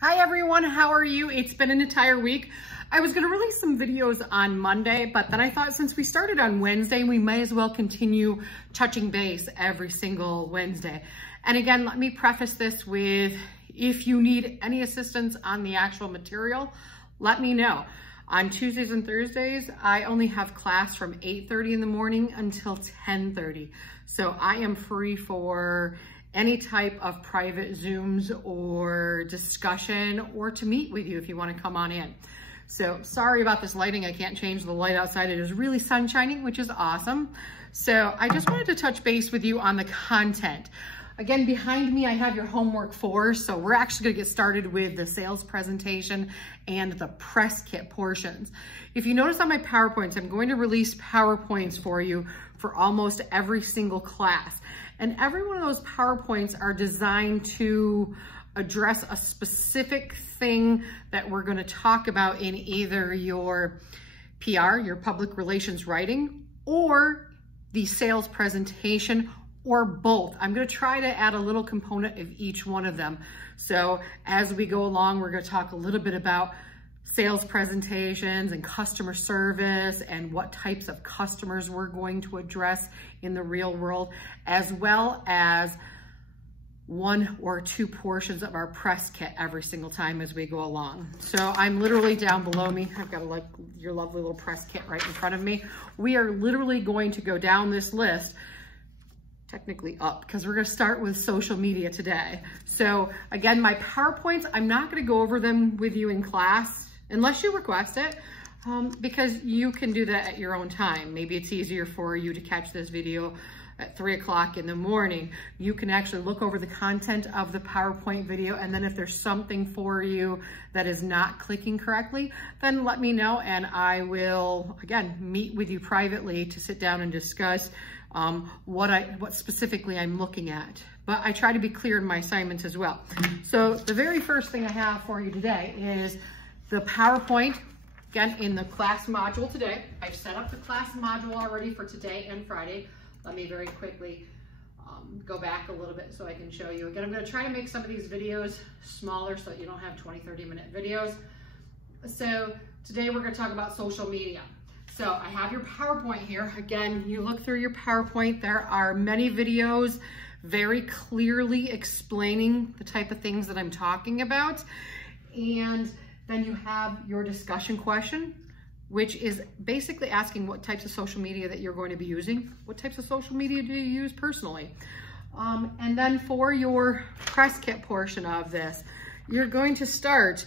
Hi everyone, how are you? It's been an entire week. I was gonna release some videos on Monday, but then I thought since we started on Wednesday, we might as well continue touching base every single Wednesday. And again, let me preface this with, if you need any assistance on the actual material, let me know. On Tuesdays and Thursdays, I only have class from 8:30 in the morning until 10:30. So I am free for any type of private Zooms or discussion, or to meet with you if you want to come on in. So sorry about this lighting. I can't change the light outside. It is really sun shining, which is awesome. So I just wanted to touch base with you on the content. Again, behind me, I have your homework 4. So we're actually gonna get started with the sales presentation and the press kit portions. If you notice on my PowerPoints, I'm going to release PowerPoints for you for almost every single class. And every one of those PowerPoints are designed to address a specific thing that we're gonna talk about in either your PR, your public relations writing, or the sales presentation, or both. I'm gonna try to add a little component of each one of them. So as we go along, we're gonna talk a little bit about sales presentations and customer service and what types of customers we're going to address in the real world, as well as 1 or 2 portions of our press kit every single time as we go along. So I'm literally down below me. I've got your lovely little press kit right in front of me. We are literally going to go down this list, technically up, because we're going to start with social media today. So again, my PowerPoints, I'm not going to go over them with you in class unless you request it, because you can do that at your own time. Maybe it's easier for you to catch this video at 3 o'clock in the morning. You can actually look over the content of the PowerPoint video, and then if there's something for you that is not clicking correctly, then let me know and I will, again, meet with you privately to sit down and discuss what specifically I'm looking at. But I try to be clear in my assignments as well. So the very first thing I have for you today is the PowerPoint, again, in the class module today. I've set up the class module already for today and Friday. Let me very quickly go back a little bit so I can show you. Again, I'm gonna try to make some of these videos smaller so that you don't have 20, 30-minute videos. So today we're gonna talk about social media. So I have your PowerPoint here. Again, you look through your PowerPoint, there are many videos very clearly explaining the type of things that I'm talking about. And then you have your discussion question, which is basically asking what types of social media that you're going to be using. What types of social media do you use personally? And then for your press kit portion of this, you're going to start,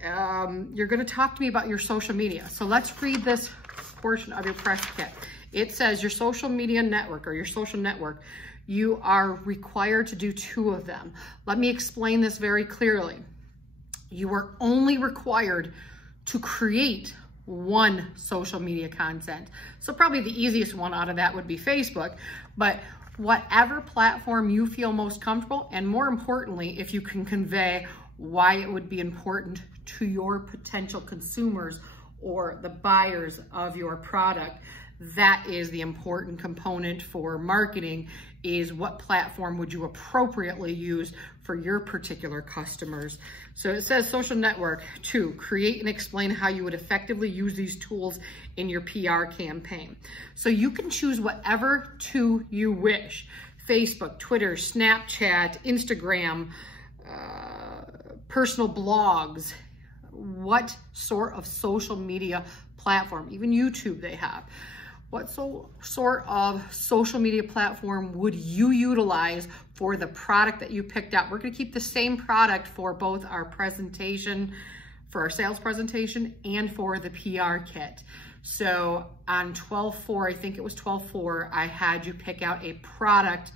you're going to talk to me about your social media. So let's read this portion of your press kit. It says your social media network or your social network, you are required to do 2 of them. Let me explain this very clearly. You are only required to create 1 social media content. So probably the easiest one out of that would be Facebook, but whatever platform you feel most comfortable, and more importantly, if you can convey why it would be important to your potential consumers or the buyers of your product, that is the important component for marketing, is what platform would you appropriately use for your particular customers. So it says social network 2, create and explain how you would effectively use these tools in your PR campaign. So you can choose whatever 2 you wish: Facebook, Twitter, Snapchat, Instagram, personal blogs, what sort of social media platform, even YouTube they have. What sort of social media platform would you utilize for the product that you picked out? We're gonna keep the same product for both our presentation, for our sales presentation, and for the PR kit. So on 12/4, I think it was 12/4, I had you pick out a product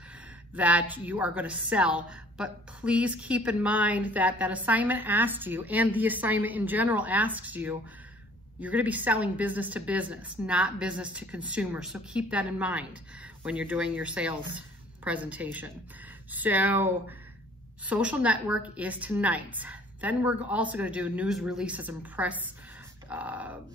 that you are gonna sell. But please keep in mind that that assignment asks you, and the assignment in general asks you, you're going to be selling business to business, not business to consumer. So keep that in mind when you're doing your sales presentation. So social network is tonight. Then we're also going to do news releases and press.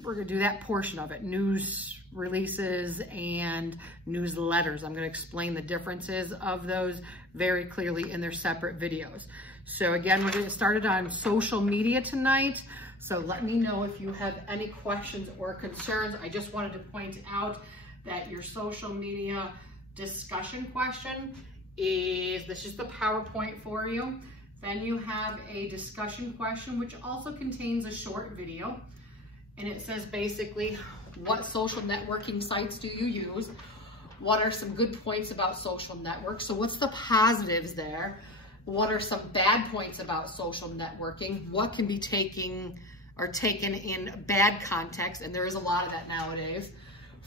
We're going to do that portion of it, news releases and newsletters. I'm going to explain the differences of those very clearly in their separate videos. So again, we're getting started on social media tonight. So let me know if you have any questions or concerns. I just wanted to point out that your social media discussion question is, this is the PowerPoint for you. Then you have a discussion question, which also contains a short video. And it says basically, what social networking sites do you use? What are some good points about social networks? So what's the positives there? What are some bad points about social networking? What can be taken in bad context? And there is a lot of that nowadays.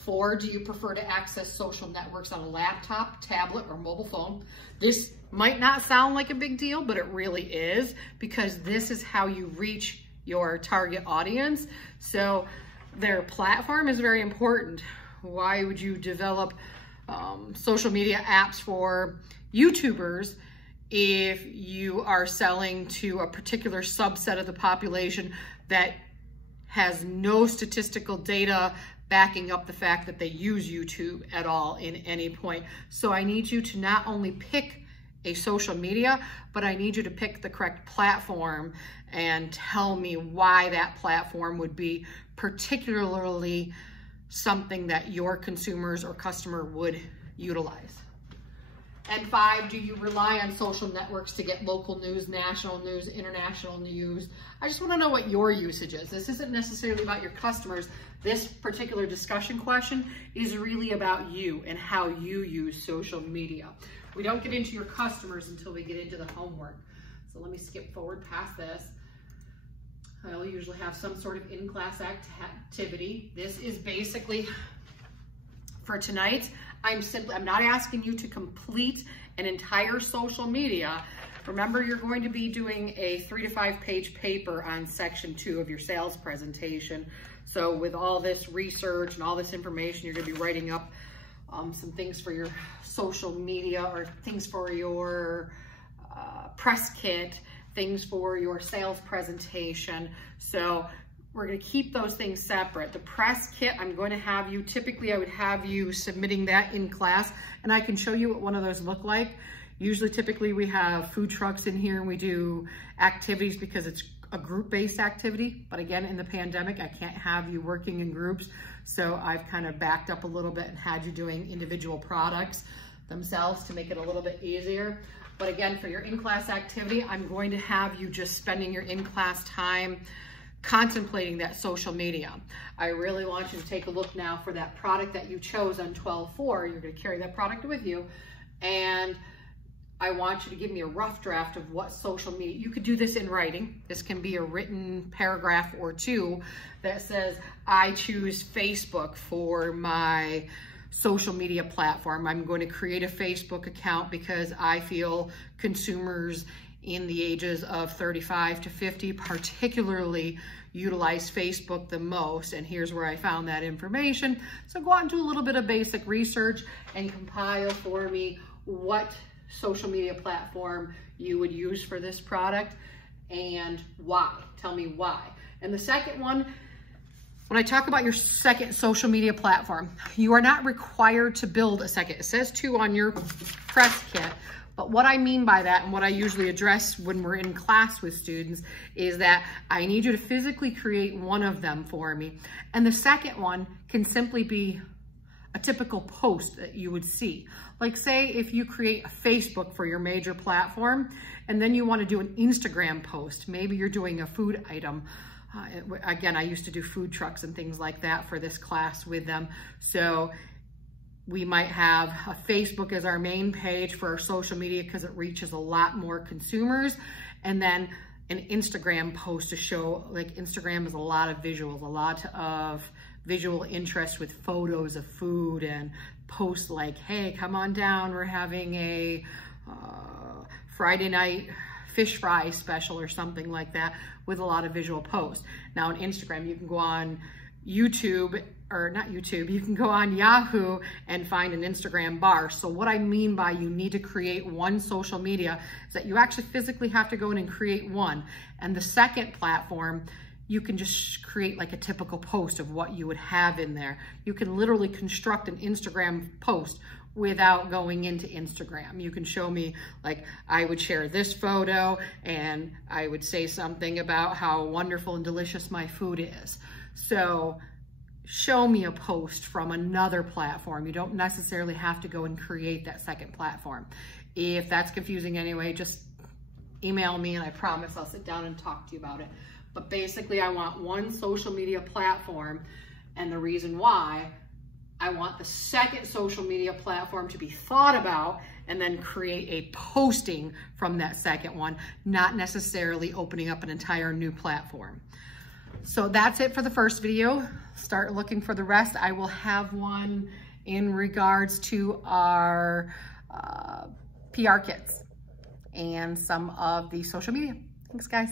4, do you prefer to access social networks on a laptop, tablet, or mobile phone? This might not sound like a big deal, but it really is, because this is how you reach your target audience. So their platform is very important. Why would you develop social media apps for YouTubers if you are selling to a particular subset of the population that has no statistical data backing up the fact that they use YouTube at all in any point? So I need you to not only pick a social media, but I need you to pick the correct platform and tell me why that platform would be particularly something that your consumers or customer would utilize. And 5, do you rely on social networks to get local news, national news, international news? I just want to know what your usage is. This isn't necessarily about your customers. This particular discussion question is really about you and how you use social media. We don't get into your customers until we get into the homework. So let me skip forward past this. I'll usually have some sort of in-class activity. This is basically for tonight. I'm not asking you to complete an entire social media. Remember, you're going to be doing a 3 to 5 page paper on section 2 of your sales presentation. So with all this research and all this information, you're going to be writing up some things for your social media, or things for your press kit, things for your sales presentation. So we're going to keep those things separate. The press kit, I'm going to have you, typically I would have you submitting that in class, and I can show you what one of those look like. Usually, typically we have food trucks in here and we do activities because it's a group-based activity. But again, in the pandemic, I can't have you working in groups. So I've kind of backed up a little bit and had you doing individual products themselves to make it a little bit easier. But again, for your in-class activity, I'm going to have you just spending your in-class time contemplating that social media. I really want you to take a look now for that product that you chose on 12/4. You're going to carry that product with you, and I want you to give me a rough draft of what social media. You could do this in writing. This can be a written paragraph or 2 that says, I choose Facebook for my social media platform. I'm going to create a Facebook account because I feel consumers in the ages of 35 to 50 particularly utilize Facebook the most, and here's where I found that information. So go out and do a little bit of basic research and compile for me what social media platform you would use for this product and why. Tell me why. And the second one, when I talk about your second social media platform, you are not required to build a second. It says 2 on your press kit. But what I mean by that, and what I usually address when we're in class with students, is that I need you to physically create one of them for me. And the second one can simply be a typical post that you would see. Like, say if you create a Facebook for your major platform, and then you want to do an Instagram post. Maybe you're doing a food item. Again, I used to do food trucks and things like that for this class with them. So we might have a Facebook as our main page for our social media because it reaches a lot more consumers. And then an Instagram post to show, like, Instagram is a lot of visuals, a lot of visual interest with photos of food, and posts like, hey, come on down, we're having a Friday night fish fry special or something like that, with a lot of visual posts. Now on Instagram, you can go on YouTube, or not YouTube, you can go on Yahoo and find an Instagram bar. So what I mean by you need to create one social media is that you actually physically have to go in and create one. And the second platform, you can just create like a typical post of what you would have in there. You can literally construct an Instagram post without going into Instagram. You can show me, like, I would share this photo and I would say something about how wonderful and delicious my food is. So show me a post from another platform. You don't necessarily have to go and create that second platform. If that's confusing anyway, just email me and I promise I'll sit down and talk to you about it. But basically, I want one social media platform, and the reason why, I want the second social media platform to be thought about and then create a posting from that second one, not necessarily opening up an entire new platform. So that's it for the first video. Start looking for the rest. I will have one in regards to our PR kits and some of the social media. Thanks, guys.